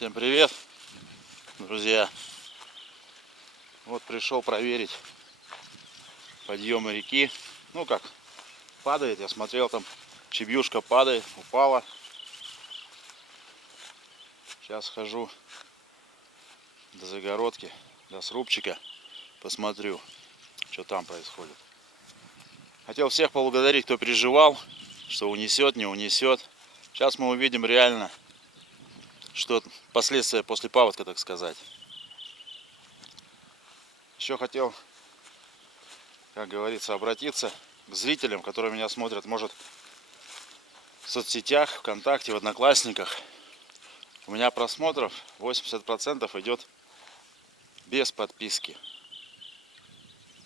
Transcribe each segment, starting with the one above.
Всем привет, друзья! Вот пришел проверить подъемы реки. Ну как, падает, я смотрел, там чебьюшка падает, упала. Сейчас схожу до загородки, до срубчика, посмотрю, что там происходит. Хотел всех поблагодарить, кто переживал, что унесет, не унесет. Сейчас мы увидим реально, что последствия после паводка, так сказать. Еще хотел, как говорится, обратиться к зрителям, которые меня смотрят, может, в соцсетях, ВКонтакте, в Одноклассниках. У меня просмотров 80% идет без подписки.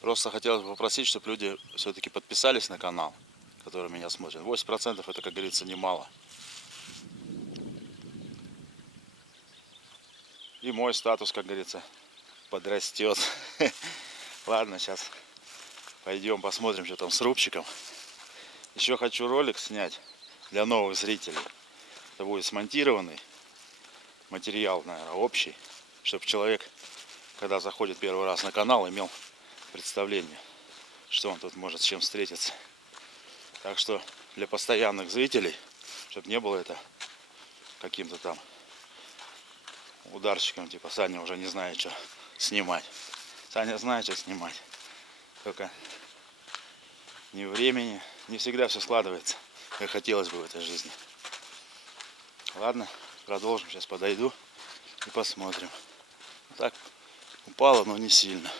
Просто хотелось бы попросить, чтобы люди все-таки подписались на канал, который меня смотрит. 80% это, как говорится, немало. И мой статус, как говорится, подрастет. Ладно, сейчас пойдем посмотрим, что там с рубчиком. Еще хочу ролик снять для новых зрителей. Это будет смонтированный материал, наверное, общий, чтобы человек, когда заходит первый раз на канал, имел представление, что он тут может с чем встретиться. Так что для постоянных зрителей, чтобы не было это каким-то там ударщиком, типа Саня уже не знает, что снимать. Саня знает, что снимать. Только ни времени, не всегда все складывается, как хотелось бы в этой жизни. Ладно, продолжим. Сейчас подойду и посмотрим. Так, упало, но не сильно.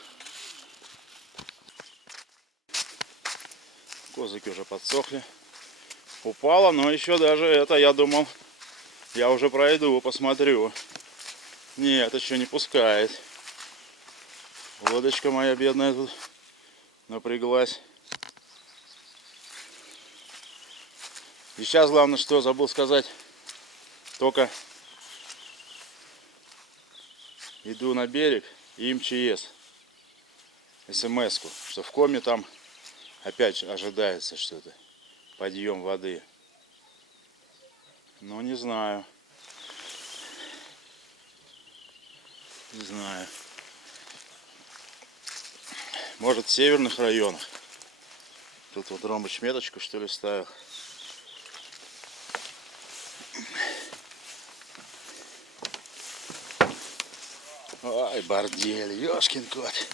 Козыки уже подсохли. Упало, но еще даже это, я думал, я уже пройду, посмотрю. Нет, еще не пускает. Лодочка моя бедная тут напряглась. И сейчас главное, что забыл сказать, только иду на берег и МЧС, СМС-ку, что в коме там опять ожидается что-то, подъем воды. Но не знаю. Не знаю. Может, в северных районах. Тут вот Ромыч меточку, что ли, ставил. Ай, бордель, ёшкин кот.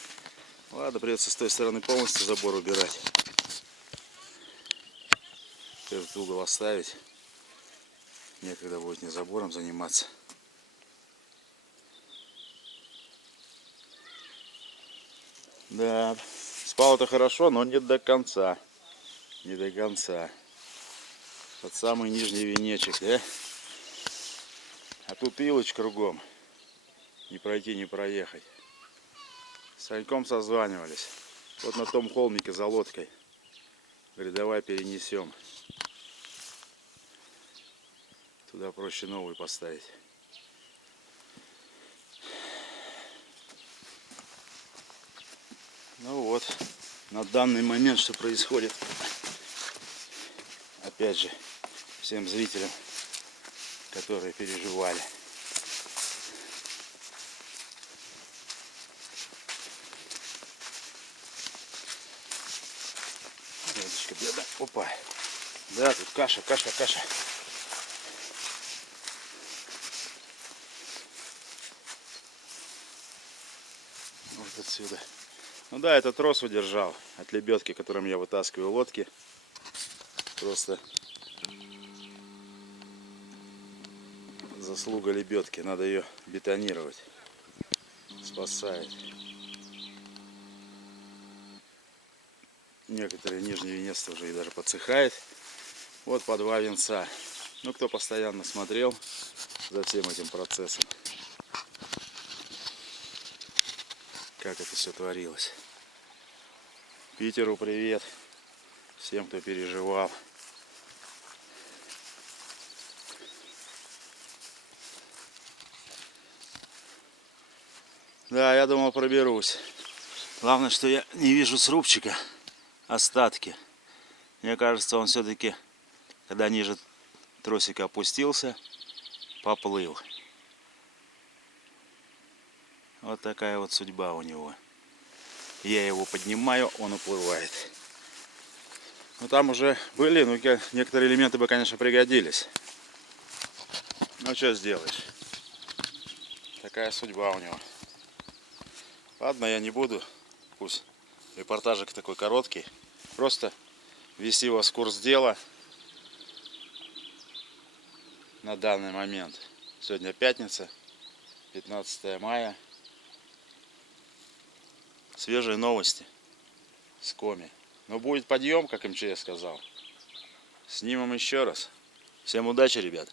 Ладно, придется с той стороны полностью забор убирать. Этот угол оставить. Некогда будет не забором заниматься. Да, спал-то хорошо, но не до конца. Не до конца. Под самый нижний венечек, да? А тут илочь кругом. Не пройти, не проехать. С Саньком созванивались. Вот на том холмике за лодкой. Говорит, давай перенесем. Туда проще новую поставить. Ну вот, на данный момент что происходит. Опять же, всем зрителям, которые переживали. Рядочка беда. Опа. Да, тут каша. Вот отсюда. Ну да, этот трос удержал от лебедки, которым я вытаскиваю лодки. Просто заслуга лебедки. Надо ее бетонировать. Спасает. Некоторые нижние венец уже и даже подсыхает. Вот по 2 венца. Ну, кто постоянно смотрел за всем этим процессом, как это все творилось. Питеру привет. Всем, кто переживал. Да, я думал, проберусь. Главное, что я не вижу срубчика остатки. Мне кажется, он все-таки, когда ниже тросика опустился, поплыл. Вот такая вот судьба у него. Я его поднимаю, он уплывает. Ну там уже были, ну некоторые элементы бы, конечно, пригодились. Ну что сделаешь? Такая судьба у него. Ладно, я не буду. Пусть репортажик такой короткий. Просто ввести вас в курс дела на данный момент. Сегодня пятница, 15 мая. Свежие новости с Коми. Но будет подъем, как МЧС сказал. Снимем еще раз. Всем удачи, ребят.